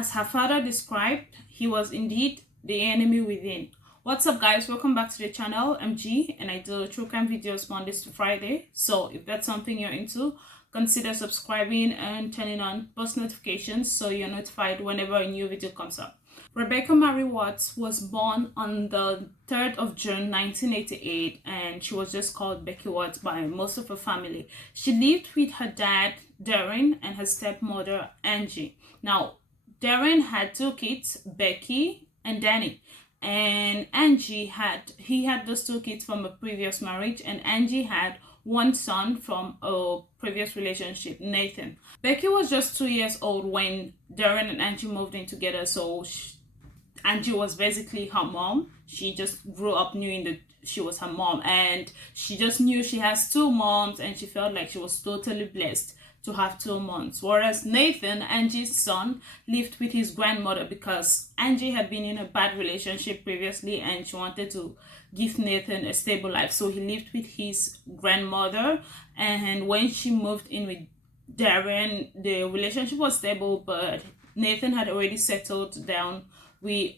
As her father described, he was indeed the enemy within. What's up guys, welcome back to the channel. I'm G and I do true crime videos Mondays to Friday. So if that's something you're into, consider subscribing and turning on post notifications so you're notified whenever a new video comes up. Rebecca Mary Watts was born on the 3rd of June 1988 and she was just called Becky Watts by most of her family. She lived with her dad, Darren, and her stepmother, Angie. Now, Darren had two kids, Becky and Danny. And Angie had those two kids from a previous marriage, and Angie had one son from a previous relationship, Nathan. Becky was just 2 years old when Darren and Angie moved in together, so Angie was basically her mom. She just grew up knowing that she was her mom, and she just knew she has two moms, and she felt like she was totally blessed to have 2 months. Whereas Nathan, Angie's son, lived with his grandmother because Angie had been in a bad relationship previously and she wanted to give Nathan a stable life. So he lived with his grandmother, and when she moved in with Darren, the relationship was stable, but Nathan had already settled down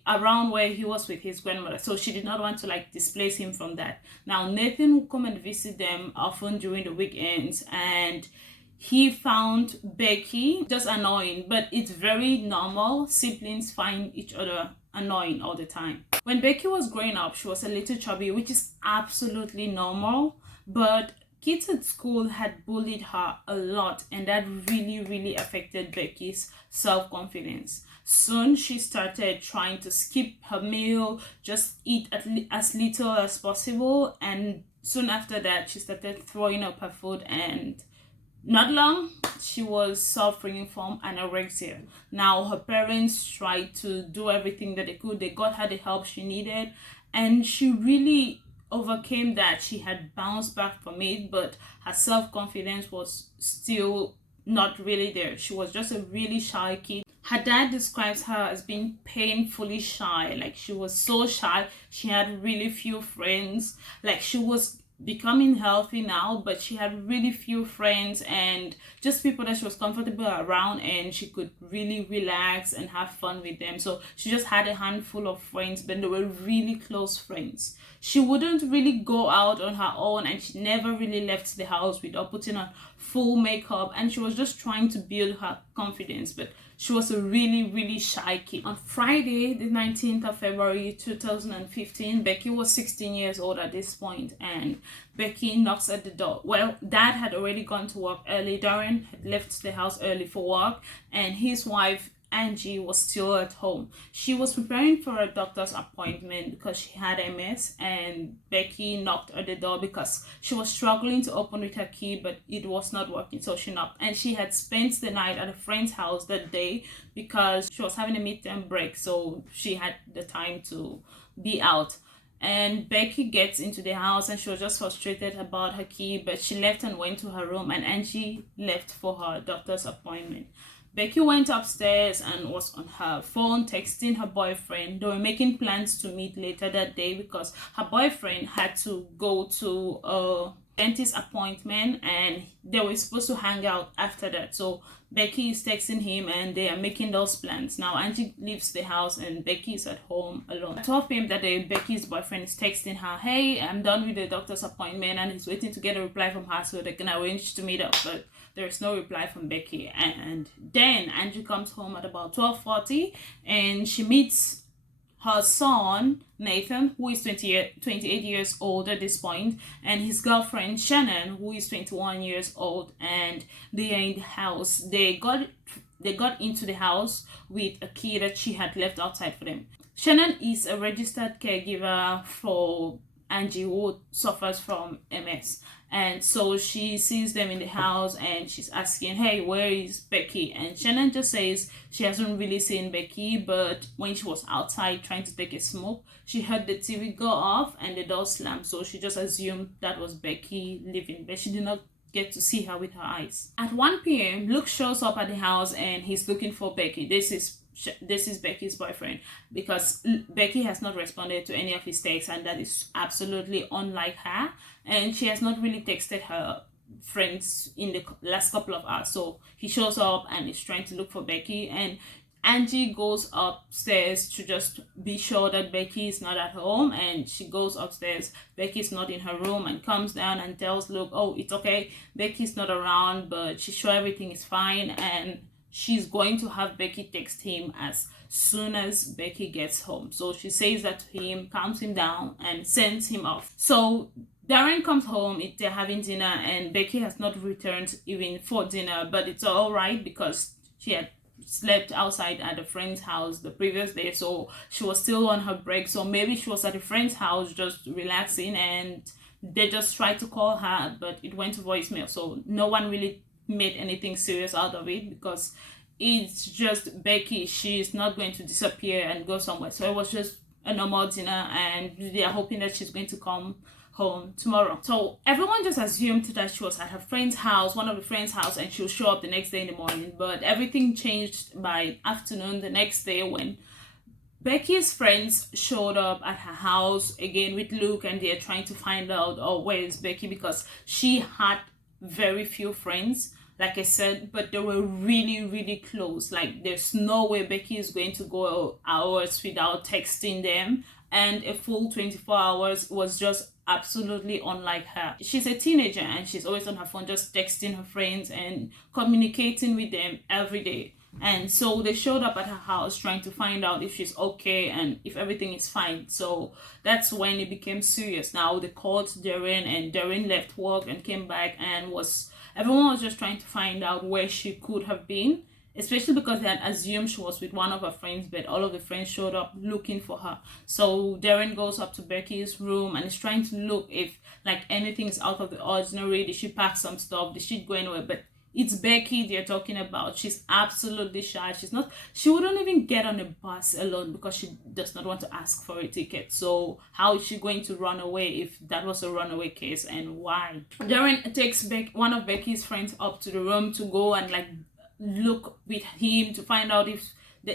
around where he was with his grandmother, so she did not want to displace him from that. Now Nathan would come and visit them often during the weekends, and he found Becky just annoying, but it's very normal. Siblings find each other annoying all the time. When Becky was growing up, she was a little chubby, which is absolutely normal, but kids at school had bullied her a lot, and that really affected Becky's self-confidence. Soon she started trying to skip her meal, just eat as little as possible, and soon after that she started throwing up her food, and not long, she was suffering from anorexia. Now, her parents tried to do everything that they could. They got her the help she needed, and she really overcame that. She had bounced back from it, but her self-confidence was still not really there. She was just a really shy kid. Her dad describes her as being painfully shy. Like, she was so shy. She had really few friends. Like, she was becoming healthy now, but she had really few friends and just people that she was comfortable around, and she could really relax and have fun with them. So she just had a handful of friends, but they were really close friends. She wouldn't really go out on her own, and she never really left the house without putting on full makeup, and she was just trying to build her confidence, but she was a really shy kid. On Friday, the 19th of February 2015, Becky was 16 years old at this point, and Becky knocks at the door. Well, Dad had already gone to work early. Darren had left the house early for work, and his wife Angie was still at home. She was preparing for a doctor's appointment because she had MS, and Becky knocked at the door because she was struggling to open with her key, but it was not working, so she knocked. And she had spent the night at a friend's house that day because she was having a midterm break, so she had the time to be out. And Becky gets into the house and she was just frustrated about her key, but she left and went to her room, and Angie left for her doctor's appointment. Becky went upstairs and was on her phone texting her boyfriend. They were making plans to meet later that day because her boyfriend had to go to a dentist appointment and they were supposed to hang out after that. So Becky is texting him and they are making those plans. Now Angie leaves the house and Becky is at home alone. At 12 p.m. that day, Becky's boyfriend is texting her, "Hey, I'm done with the doctor's appointment," and he's waiting to get a reply from her so they can arrange to meet up. But there's no reply from Becky. And then Angie comes home at about 12:40 and she meets her son Nathan, who is 28 years old at this point, and his girlfriend Shannon, who is 21 years old, and they are in the house. They got into the house with a key that she had left outside for them. Shannon is a registered caregiver for Angie, who suffers from MS, and so she sees them in the house and she's asking, "Hey, where is Becky?" And Shannon just says she hasn't really seen Becky, but when she was outside trying to take a smoke, she heard the TV go off and the door slam, so she just assumed that was Becky leaving, but she did not get to see her with her eyes. At 1 p.m., Luke shows up at the house and he's looking for Becky. This is Becky's boyfriend, because Becky has not responded to any of his texts, and that is absolutely unlike her, and she has not really texted her friends in the last couple of hours. So he shows up and is trying to look for Becky, and Angie goes upstairs to just be sure that Becky is not at home, and she goes upstairs. Becky's not in her room, and comes down and tells Luke, oh, it's okay, Becky's not around, but she's sure everything is fine, and she's going to have Becky text him as soon as Becky gets home. So she says that to him, calms him down, and sends him off. So Darren comes home, they're having dinner, and Becky has not returned even for dinner, but it's all right because she had slept outside at a friend's house the previous day, so she was still on her break. So maybe she was at a friend's house just relaxing, and they just tried to call her, but it went to voicemail. So no one really made anything serious out of it because it's just Becky. She's not going to disappear and go somewhere. So it was just a normal dinner, and they are hoping that she's going to come home tomorrow. So everyone just assumed that she was at her friend's house, one of the friend's house, and she'll show up the next day in the morning. But everything changed by afternoon the next day when Becky's friends showed up at her house again with Luke, and they're trying to find out, oh, where is Becky, because she had very few friends, like I said, but they were really, really close. Like, there's no way Becky is going to go hours without texting them, and a full 24 hours was just absolutely unlike her. She's a teenager, and she's always on her phone just texting her friends and communicating with them every day. And so they showed up at her house trying to find out if she's okay and if everything is fine. So that's when it became serious. Now they called Darren, and Darren left work and came back, and everyone was just trying to find out where she could have been, especially because they had assumed she was with one of her friends, but all of the friends showed up looking for her. So Darren goes up to Becky's room and is trying to look if like anything's out of the ordinary. Did she pack some stuff? Did she go anywhere? But it's Becky they're talking about. She's absolutely shy. She wouldn't even get on a bus alone because she does not want to ask for a ticket. So how is she going to run away if that was a runaway case, and why? Darren takes one of Becky's friends up to the room to go and like look with him to find out if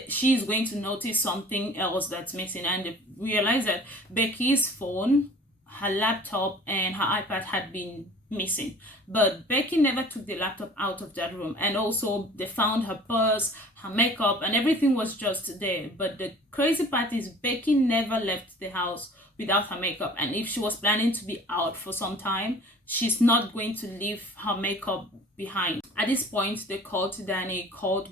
she's going to notice something else that's missing, and they realize that Becky's phone, her laptop, and her iPad had been missing, but Becky never took the laptop out of that room, and also they found her purse, her makeup, and everything was just there. But the crazy part is Becky never left the house without her makeup, and if she was planning to be out for some time, she's not going to leave her makeup behind. At this point, they called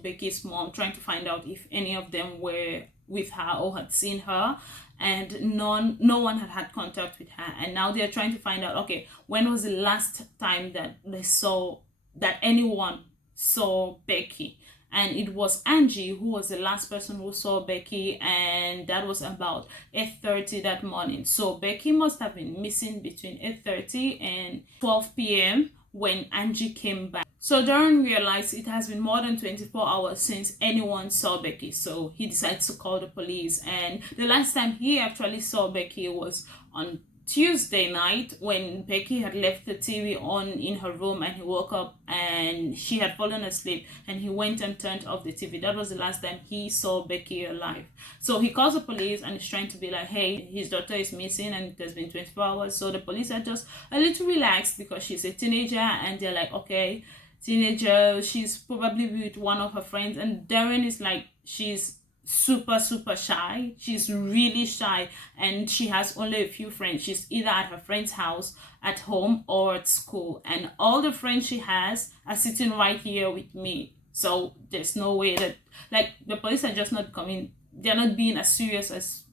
Becky's mom, trying to find out if any of them were with her or had seen her, and no one had contact with her. And now they're trying to find out, okay, when was the last time that anyone saw Becky? And it was Angie who was the last person who saw Becky, and that was about 8:30 that morning. So Becky must have been missing between 8:30 and 12 p.m. when Angie came back. So Darren realized it has been more than 24 hours since anyone saw Becky, so he decides to call the police. And the last time he actually saw Becky was on Tuesday night when Becky had left the TV on in her room, and he woke up and she had fallen asleep, and he went and turned off the TV. That was the last time he saw Becky alive. So he calls the police and is trying to be like, hey, his daughter is missing and it has been 24 hours. So the police are just a little relaxed because she's a teenager, and they're like, okay, teenager, she's probably with one of her friends. And Darren is like, she's super shy. She's really shy, and she has only a few friends. She's either at her friend's house, at home, or at school, and all the friends she has are sitting right here with me. So there's no way that, like, the police are just not coming. They're not being as serious as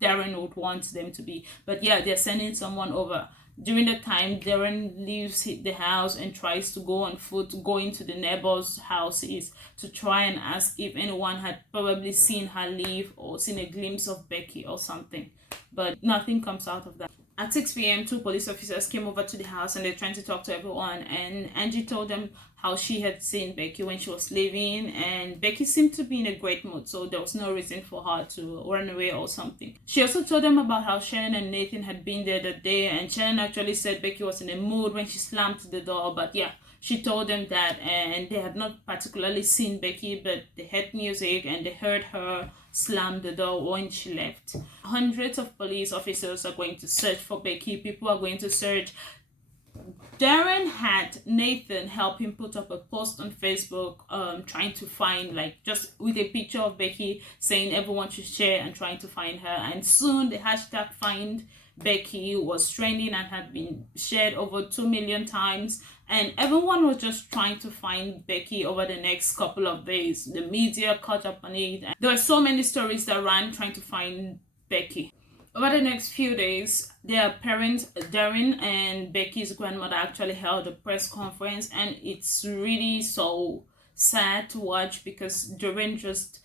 Darren would want them to be. But yeah, they're sending someone over. During the time, Darren leaves the house and tries to go on foot, go into the neighbors' houses to try and ask if anyone had probably seen her leave or seen a glimpse of Becky or something. But nothing comes out of that. At 6 p.m., 2 police officers came over to the house, and they're trying to talk to everyone. And Angie told them how she had seen Becky when she was leaving, and Becky seemed to be in a great mood, so there was no reason for her to run away or something. She also told them about how Shannon and Nathan had been there that day, and Shannon actually said Becky was in a mood when she slammed the door. But yeah, she told them that, and they had not particularly seen Becky, but they heard music and they heard her slam the door when she left. Hundreds of police officers are going to search for Becky. People are going to search Darren had Nathan help him put up a post on Facebook, trying to find, like, just with a picture of Becky, saying everyone should share and trying to find her. And soon the hashtag find Becky was trending and had been shared over 2 million times, and everyone was just trying to find Becky over the next couple of days. The media caught up on it, and there were so many stories that ran trying to find Becky. Over the next few days, their parents, Darren and Becky's grandmother, actually held a press conference, and it's really so sad to watch because Darren just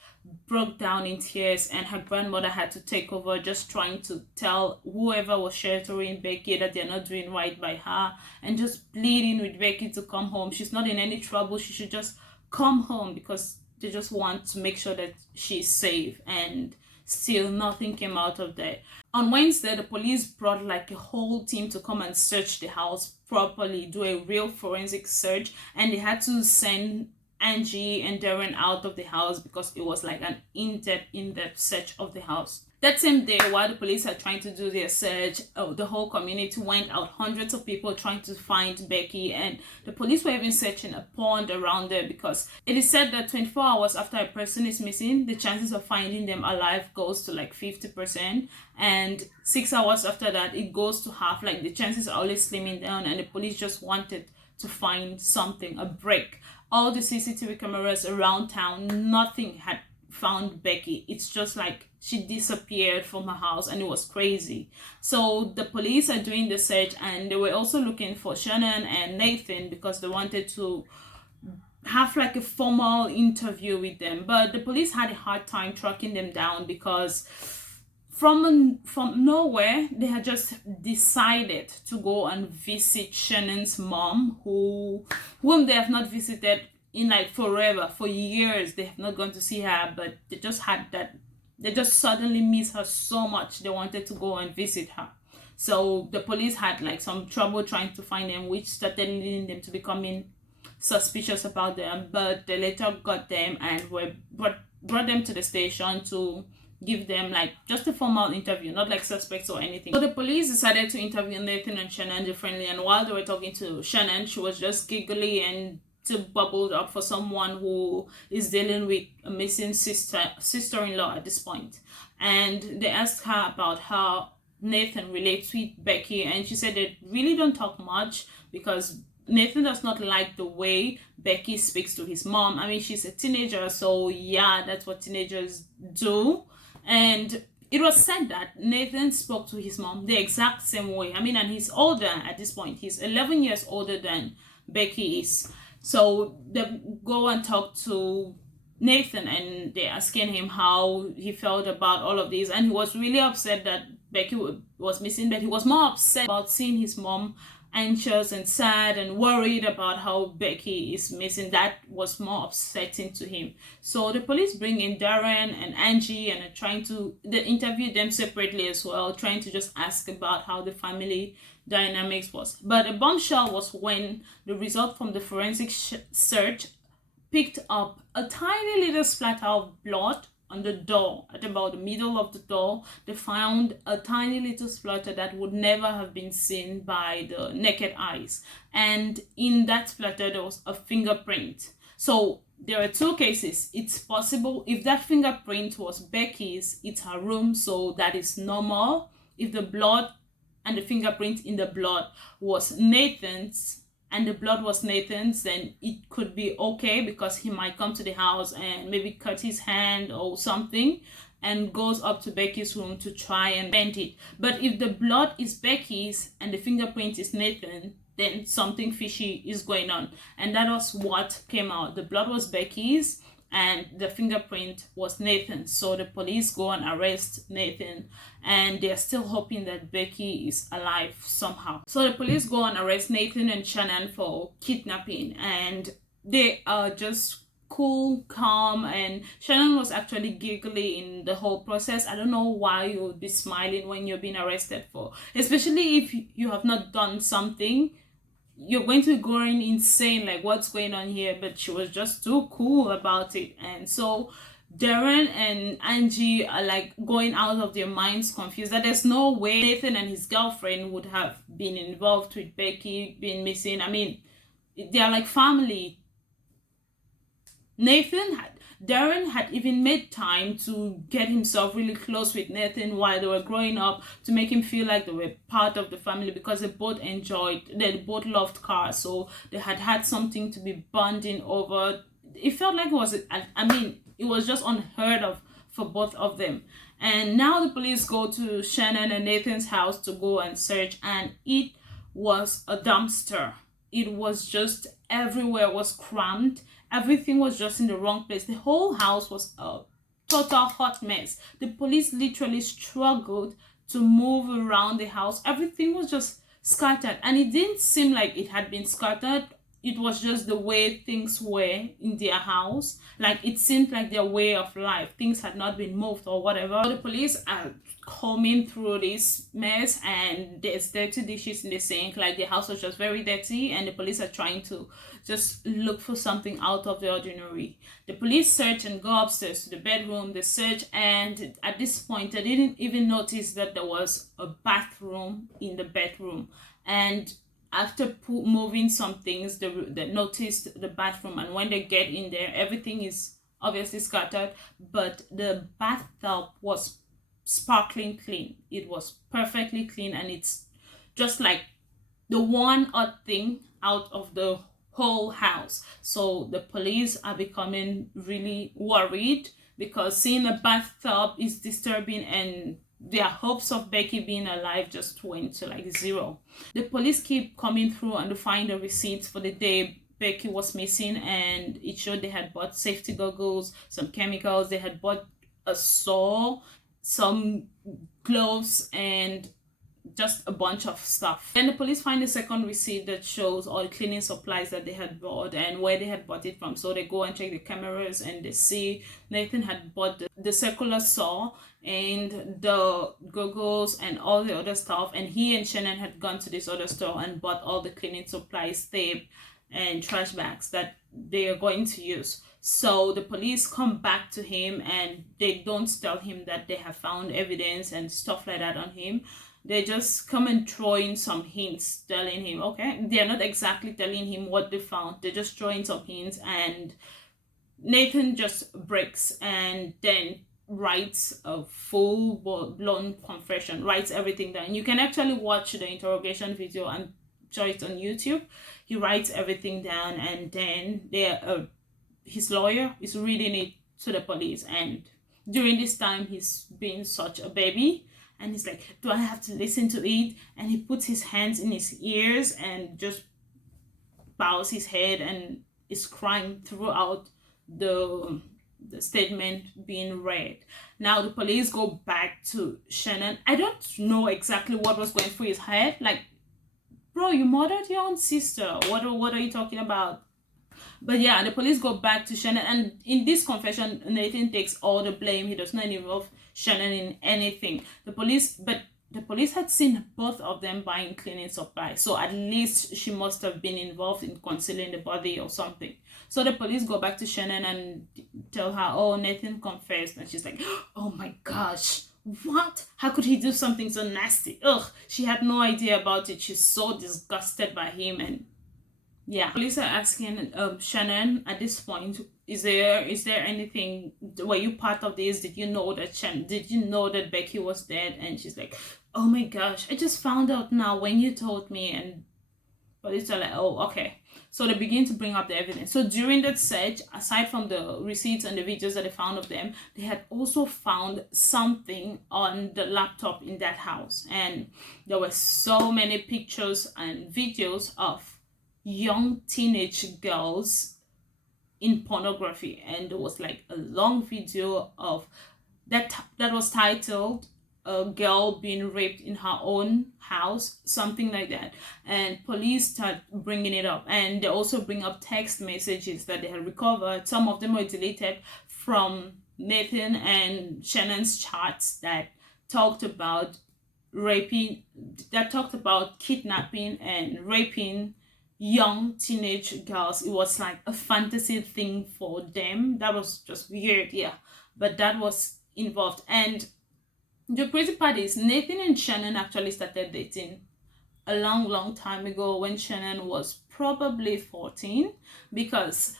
broke down in tears, and her grandmother had to take over, just trying to tell whoever was sheltering Becky that they're not doing right by her, and just pleading with Becky to come home. She's not in any trouble. She should just come home, because they just want to make sure that she's safe. And still nothing came out of that. On Wednesday, the police brought like a whole team to come and search the house properly, do a real forensic search, and they had to send Angie and Darren out of the house because it was like an in-depth search of the house. That same day, while the police are trying to do their search, the whole community went out, hundreds of people trying to find Becky, and the police were even searching a pond around there, because it is said that 24 hours after a person is missing, the chances of finding them alive goes to like 50%, and 6 hours after that, it goes to half. Like, the chances are always slimming down, and the police just wanted to find something, a break. All the CCTV cameras around town, nothing had found Becky. It's just like she disappeared from her house, and it was crazy. So the police are doing the search, and they were also looking for Shannon and Nathan because they wanted to have like a formal interview with them, but the police had a hard time tracking them down because from nowhere they had just decided to go and visit Shannon's mom, whom they have not visited in like forever, for years. They have not gone to see her, but they just suddenly miss her so much they wanted to go and visit her. So the police had like some trouble trying to find them, which started leading them to becoming suspicious about them. But they later got them and brought them to the station to give them like just a formal interview, not like suspects or anything. So the police decided to interview Nathan and Shannon differently, and while they were talking to Shannon, she was just giggly and bubbled up for someone who is dealing with a missing sister-in-law at this point. And they asked her about how Nathan relates with Becky, and she said they really don't talk much because Nathan does not like the way Becky speaks to his mom. I mean, she's a teenager, so yeah, that's what teenagers do. And it was said that Nathan spoke to his mom the exact same way. I mean, and he's older at this point. He's 11 years older than Becky is. So they go and talk to Nathan, and they're asking him how he felt about all of this. And he was really upset that Becky was missing, but he was more upset about seeing his mom anxious and sad and worried about how Becky is missing. That was more upsetting to him. So the police bring in Darren and Angie and are they interview them separately as well, trying to just ask about how the family dynamics was. But a bombshell was when the result from the forensic search picked up a tiny little splatter of blood on the door. At about the middle of the door, they found a tiny little splatter that would never have been seen by the naked eyes. And in that splatter, there was a fingerprint. So there are two cases. It's possible if that fingerprint was Becky's, it's her room, so that is normal. If the blood and the fingerprint in the blood was Nathan's, and the blood was Nathan's, then it could be okay because he might come to the house and maybe cut his hand or something and goes up to Becky's room to try and bend it. But if the blood is Becky's and the fingerprint is Nathan, then something fishy is going on. And that was what came out. The blood was Becky's and the fingerprint was Nathan. So the police go and arrest Nathan, and they're still hoping that Becky is alive somehow. So the police go and arrest Nathan and Shannon for kidnapping, and they are just cool, calm, and Shannon was actually giggly in the whole process. I don't know why you would be smiling when you're being arrested for, especially if you have not done something. You're going to be going insane, like what's going on here? But she was just too cool about it. And so Darren and Angie are like going out of their minds, confused that there's no way Nathan and his girlfriend would have been involved with Becky being missing. I mean, they are like family. Darren had even made time to get himself really close with Nathan while they were growing up, to make him feel like they were part of the family, because they both loved cars, so they had had something to be bonding over. It felt like it was just unheard of for both of them. And now the police go to Shannon and Nathan's house to go and search, and it was a dumpster. It was just everywhere was crammed. Everything was just in the wrong place. The whole house was a total hot mess. The police literally struggled to move around the house. Everything was just scattered, and it didn't seem like it had been scattered. It was just the way things were in their house. Like, it seemed like their way of life. Things had not been moved or whatever. So the police are combing through this mess, and there's dirty dishes in the sink. Like, the house was just very dirty, and the police are trying to just look for something out of the ordinary. The police search and go upstairs to the bedroom. They search, and at this point they didn't even notice that there was a bathroom in the bedroom. And after moving some things, they noticed the bathroom, and when they get in there, everything is obviously scattered, but the bathtub was sparkling clean. It was perfectly clean, and it's just like the one odd thing out of the whole house. So the police are becoming really worried, because seeing a bathtub is disturbing, and their hopes of Becky being alive just went to like zero. The police keep coming through and to find the receipts for the day Becky was missing, and it showed they had bought safety goggles, some chemicals, they had bought a saw, some gloves, and just a bunch of stuff. Then the police find a second receipt that shows all the cleaning supplies that they had bought and where they had bought it from. So they go and check the cameras, and they see Nathan had bought the circular saw and the goggles and all the other stuff, and he and Shannon had gone to this other store and bought all the cleaning supplies, tape and trash bags that they are going to use. So the police come back to him, and they don't tell him that they have found evidence and stuff like that on him. They just come and throw in some hints, telling him, okay, they're not exactly telling him what they found. They're just throwing some hints, and Nathan just breaks and then writes a full-blown confession, writes everything down. You can actually watch the interrogation video, I'm sure it's on YouTube. He writes everything down, and then his lawyer is reading it to the police, and during this time he's being such a baby, and he's like, do I have to listen to it? And he puts his hands in his ears and just bows his head and is crying throughout the statement being read. Now the police go back to Shannon. I don't know exactly what was going through his head. Like, bro, you murdered your own sister. What are you talking about? But yeah, the police go back to Shannon, and in this confession, Nathan takes all the blame. He does not involve Shannon in anything. The police had seen both of them buying cleaning supplies, so at least she must have been involved in concealing the body or something. So the police go back to Shannon and tell her, oh, Nathan confessed, and she's like, oh my gosh, what? How could he do something so nasty? Ugh, she had no idea about it. She's so disgusted by him. And yeah, police are asking Shannon at this point, is there anything, were you part of this? Did you know that Becky was dead? And she's like, oh my gosh, I just found out now when you told me. And police are like, oh, okay. So they begin to bring up the evidence. So during that search, aside from the receipts and the videos that they found of them, they had also found something on the laptop in that house, and there were so many pictures and videos of young teenage girls in pornography. And there was like a long video of that was titled a girl being raped in her own house, something like that. And police start bringing it up, and they also bring up text messages that they had recovered. Some of them were deleted from Nathan and Shannon's chats that talked about kidnapping and raping young teenage girls. It was like a fantasy thing for them. That was just weird. Yeah, but that was involved. And the crazy part is Nathan and Shannon actually started dating a long time ago when Shannon was probably 14, because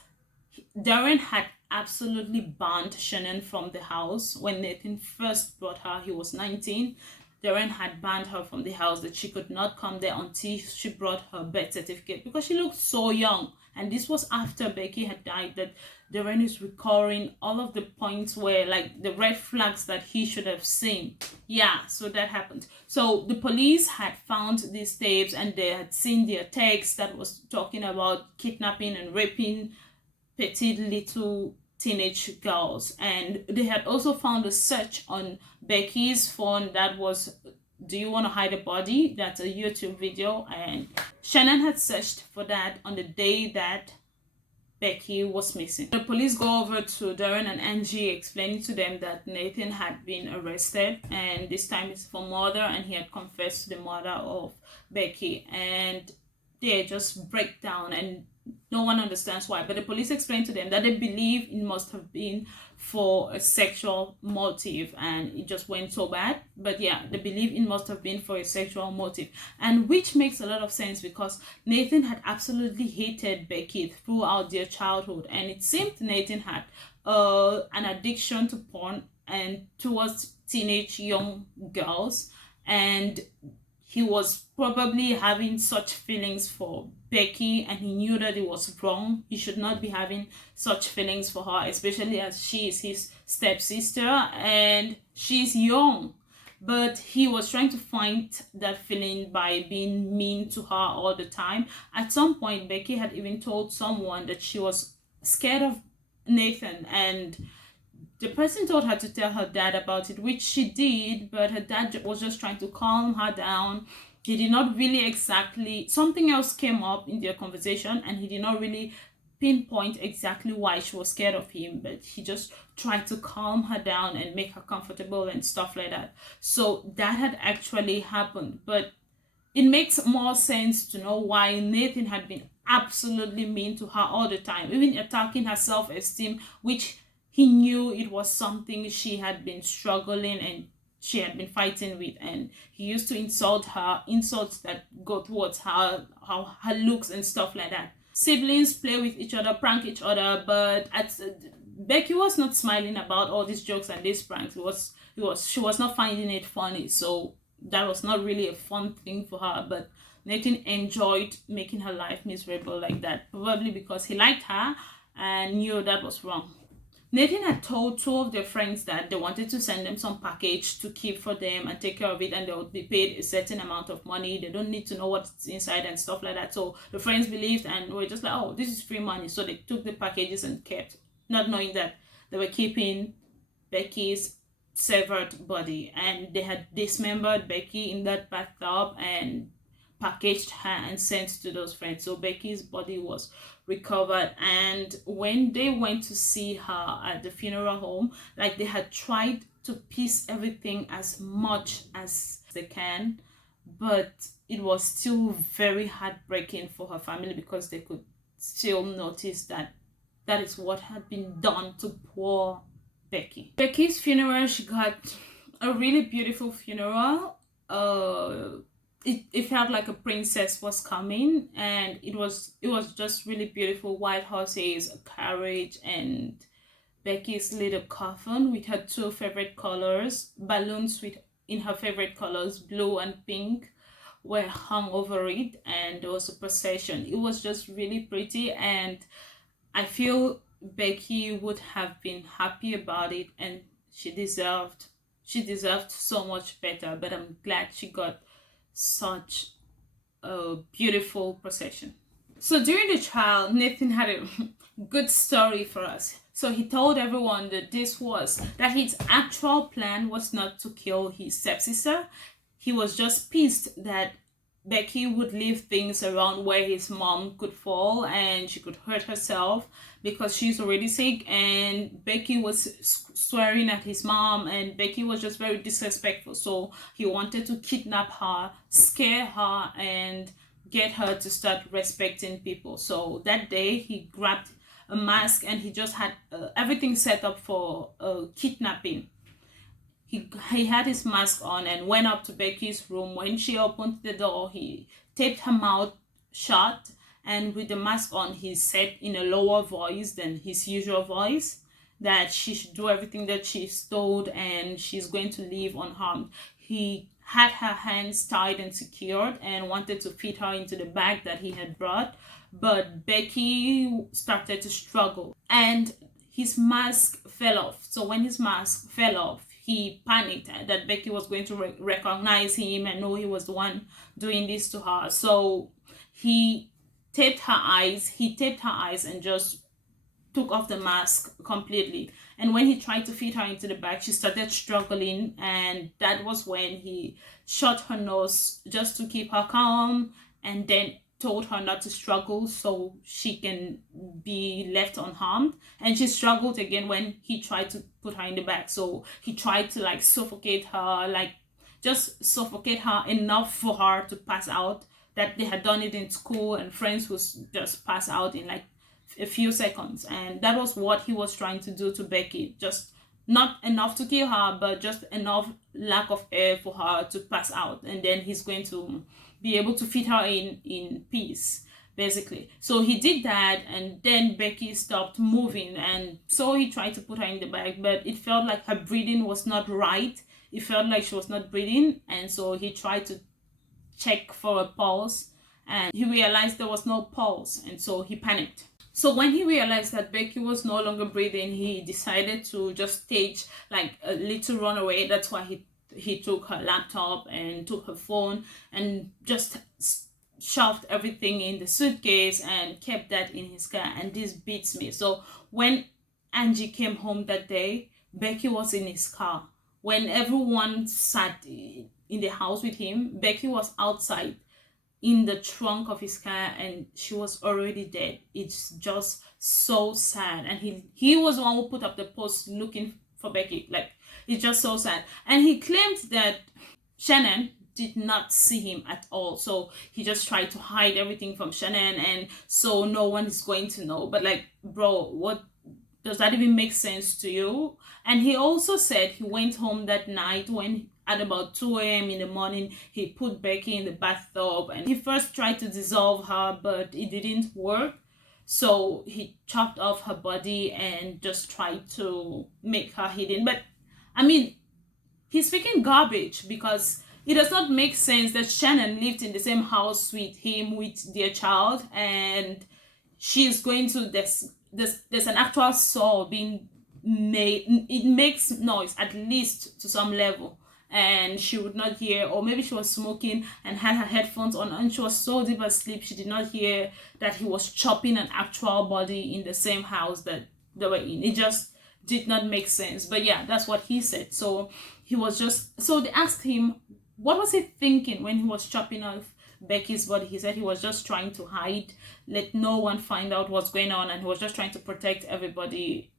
Darren had absolutely banned Shannon from the house. When Nathan first brought her, he was 19. Darren had banned her from the house, that she could not come there until she brought her birth certificate, because she looked so young. And this was after Becky had died, that Darren is recalling all of the points where, like, the red flags that he should have seen. Yeah, so that happened. So the police had found these tapes, and they had seen their text that was talking about kidnapping and raping petite little teenage girls. And they had also found a search on Becky's phone that was, "Do you want to hide a body?" That's a YouTube video, and Shannon had searched for that on the day that Becky was missing. The police go over to Darren and Angie, explaining to them that Nathan had been arrested, and this time it's for murder, and he had confessed to the murder of Becky. And they just break down, and no one understands why. But the police explained to them that they believe it must have been for a sexual motive, and it just went so bad. But yeah, they believe it must have been for a sexual motive, and which makes a lot of sense, because Nathan had absolutely hated Becky throughout their childhood, and it seemed Nathan had an addiction to porn and towards teenage young girls, and he was probably having such feelings for Becky, and he knew that it was wrong. He should not be having such feelings for her, especially as she is his stepsister and she's young. But he was trying to find that feeling by being mean to her all the time. At some point, Becky had even told someone that she was scared of Nathan, and the person told her to tell her dad about it, which she did, but her dad was just trying to calm her down. He did not really exactly, something else came up in their conversation, and he did not really pinpoint exactly why she was scared of him, but he just tried to calm her down and make her comfortable and stuff like that. So that had actually happened, but it makes more sense to know why Nathan had been absolutely mean to her all the time, even attacking her self-esteem, which he knew it was something she had been struggling and she had been fighting with. And he used to insult her, insults that go towards her looks and stuff like that. Siblings play with each other, prank each other, but Becky was not smiling about all these jokes and these pranks. She was not finding it funny, so that was not really a fun thing for her. But Nathan enjoyed making her life miserable like that, probably because he liked her and knew that was wrong. Nathan had told two of their friends that they wanted to send them some package to keep for them and take care of it, and they would be paid a certain amount of money. They don't need to know what's inside and stuff like that. So the friends believed and were just like, "Oh, this is free money." So they took the packages and kept, not knowing that they were keeping Becky's severed body, and they had dismembered Becky in that bathtub and packaged her and sent to those friends. So Becky's body was recovered, and when they went to see her at the funeral home, like, they had tried to piece everything as much as they can, but it was still very heartbreaking for her family, because they could still notice that that is what had been done to poor Becky. Becky's funeral, she got a really beautiful funeral. It felt like a princess was coming, and it was just really beautiful. White horses, a carriage, and Becky's little coffin with her two favorite colors, balloons with in her favorite colors, blue and pink, were hung over it, and there was a procession. It was just really pretty, and I feel Becky would have been happy about it, and she deserved so much better. But I'm glad she got such a beautiful procession. So during the trial, Nathan had a good story for us. So he told everyone that his actual plan was not to kill his stepsister. He was just pissed that Becky would leave things around where his mom could fall and she could hurt herself, because she's already sick, and Becky was swearing at his mom, and Becky was just very disrespectful. So he wanted to kidnap her, scare her, and get her to start respecting people. So that day he grabbed a mask, and he just had everything set up for kidnapping. He had his mask on and went up to Becky's room. When she opened the door, he taped her mouth shut, and with the mask on, he said in a lower voice than his usual voice that she should do everything that she's told and she's going to leave unharmed. He had her hands tied and secured and wanted to fit her into the bag that he had brought, but Becky started to struggle and his mask fell off. So when his mask fell off, he panicked that Becky was going to recognize him and know he was the one doing this to her. So he taped her eyes and just took off the mask completely. And when he tried to fit her into the bag, she started struggling, and that was when he shut her nose just to keep her calm, and then told her not to struggle so she can be left unharmed. And she struggled again when he tried to put her in the bag. So he tried to like suffocate her, like just suffocate her enough for her to pass out, that they had done it in school and friends would just pass out in like a few seconds. And that was what he was trying to do to Becky. Just not enough to kill her, but just enough lack of air for her to pass out, and then he's going to be able to fit her in peace, basically. So he did that, and then Becky stopped moving, and so he tried to put her in the bag, but it felt like her breathing was not right. It felt like she was not breathing, and so he tried to check for a pulse, and he realized there was no pulse, and so he panicked. So when he realized that Becky was no longer breathing, he decided to just stage like a little runaway. That's why he took her laptop and took her phone and just shoved everything in the suitcase and kept that in his car. And this beats me. So when Angie came home that day, Becky was in his car. When everyone sat in the house with him, Becky was outside in the trunk of his car, and she was already dead. It's just so sad. And he was the one who put up the post looking for Becky. Like, it's just so sad. And he claimed that Shannon did not see him at all, so he just tried to hide everything from Shannon, and so no one is going to know. But like, bro, what does that even make sense to you? And he also said he went home that night when at about 2 a.m. in the morning, he put Becky in the bathtub, and he first tried to dissolve her, but it didn't work. So he chopped off her body and just tried to make her hidden. But I mean, he's speaking garbage, because it does not make sense that Shannon lived in the same house with him, with their child, and she's going to there's an actual saw being made. It makes noise, at least to some level, and she would not hear. Or maybe she was smoking and had her headphones on, and she was so deep asleep she did not hear that he was chopping an actual body in the same house that they were in. It just did not make sense. But yeah, that's what he said. So he was just, so they asked him what was he thinking when he was chopping off Becky's body. He said he was just trying to hide, let no one find out what's going on, and he was just trying to protect everybody.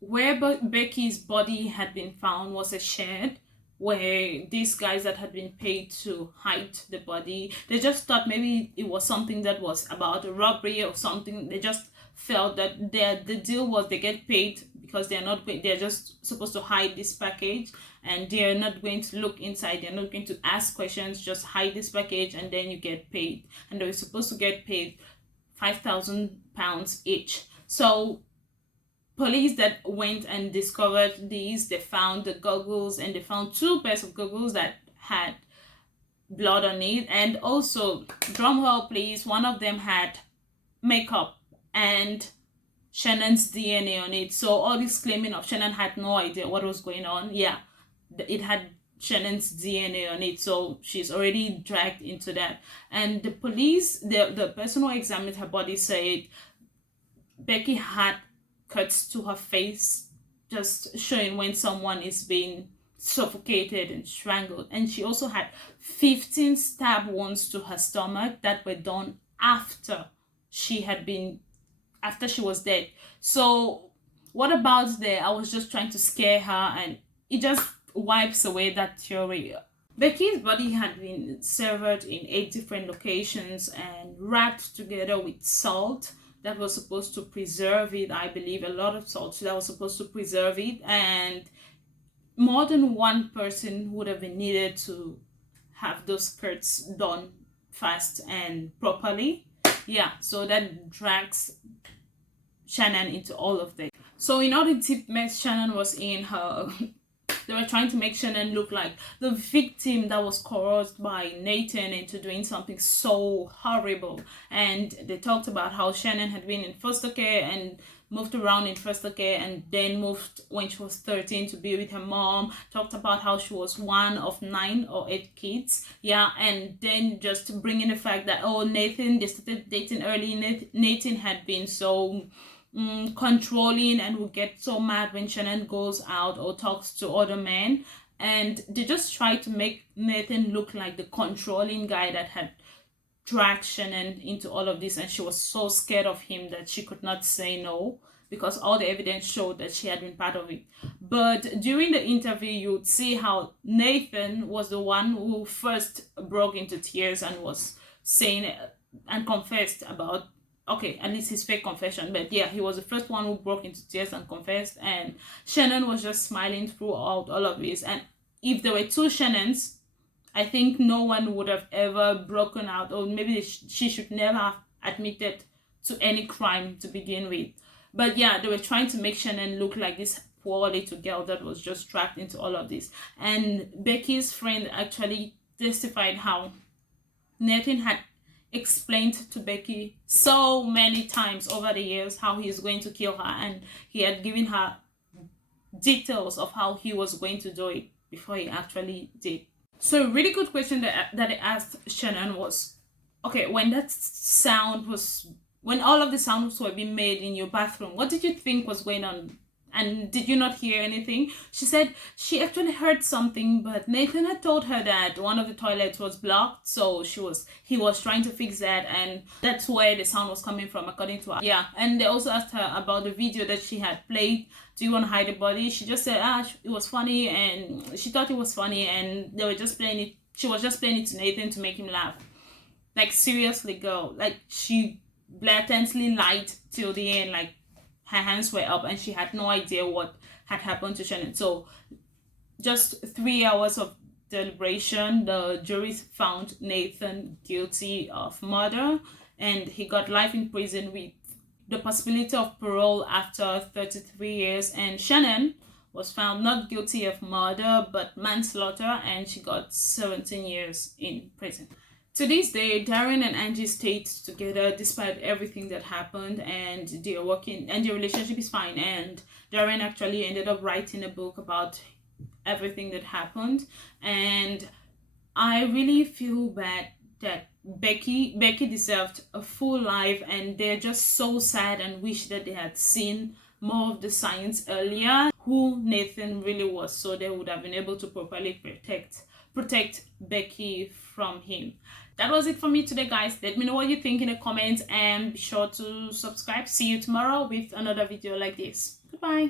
Where Becky's body had been found was a shed, where these guys that had been paid to hide the body, they just thought maybe it was something that was about a robbery or something. They just felt that the deal was they get paid because they're just supposed to hide this package, and they're not going to look inside, they're not going to ask questions, just hide this package and then you get paid. And they were supposed to get paid £5,000 each. So police that went and discovered these, they found the goggles, and they found 2 pairs of goggles that had blood on it. And also, drumroll please, one of them had makeup and Shannon's DNA on it. So all this claiming of Shannon had no idea what was going on, yeah, it had Shannon's DNA on it, so she's already dragged into that. And the police, the person who examined her body, said Becky had cuts to her face, just showing when someone is being suffocated and strangled. And she also had 15 stab wounds to her stomach that were done after she was dead. So what about there? I was just trying to scare her, and it just wipes away that theory. Becky's body had been severed in 8 different locations and wrapped together with salt that was supposed to preserve it, I believe, a lot of salt that was supposed to preserve it, and more than one person would have been needed to have those skirts done fast and properly. Yeah, so that drags Shannon into all of this. So in all the deep mess Shannon was in, her they were trying to make Shannon look like the victim that was coerced by Nathan into doing something so horrible. And they talked about how Shannon had been in foster care and moved around in foster care, and then moved when she was 13 to be with her mom. Talked about how she was one of 9 or 8 kids. Yeah, and then just bringing the fact that, oh, Nathan, they started dating early. Nathan had been so controlling and would get so mad when Shannon goes out or talks to other men. And they just try to make Nathan look like the controlling guy that had dragged Shannon into all of this, and she was so scared of him that she could not say no, because all the evidence showed that she had been part of it. But during the interview, you would see how Nathan was the one who first broke into tears and was saying and confessed about, okay, at least his fake confession, but yeah, he was the first one who broke into tears and confessed, and Shannon was just smiling throughout all of this. And if there were 2 Shannons, I think no one would have ever broken out, or maybe she should never have admitted to any crime to begin with. But yeah, they were trying to make Shannon look like this poor little girl that was just trapped into all of this. And Becky's friend actually testified how Nathan had explained to Becky so many times over the years how he's going to kill her, and he had given her details of how he was going to do it before he actually did. So a really good question that I asked Shannon was, okay, when all of the sounds were being made in your bathroom, what did you think was going on? And did you not hear anything? She said she actually heard something, but Nathan had told her that one of the toilets was blocked, so he was trying to fix that, and that's where the sound was coming from, according to her. Yeah, and they also asked her about the video that she had played, Do You Want to Hide the Body? She just said, it was funny, and she thought it was funny, and they were just playing it. She was just playing it to Nathan to make him laugh. Like, seriously, girl. Like, she blatantly lied till the end. Like, her hands were up and she had no idea what had happened to Shannon. So just 3 hours of deliberation, the jury found Nathan guilty of murder, and he got life in prison with the possibility of parole after 33 years. And Shannon was found not guilty of murder but manslaughter, and she got 17 years in prison. To this day, Darren and Angie stayed together despite everything that happened, and they are working, and their relationship is fine. And Darren actually ended up writing a book about everything that happened. And I really feel bad that Becky deserved a full life, and they're just so sad and wish that they had seen more of the signs earlier, who Nathan really was, so they would have been able to properly protect Becky from him. That was it for me today, guys. Let me know what you think in the comments, and be sure to subscribe. See you tomorrow with another video like this. Goodbye.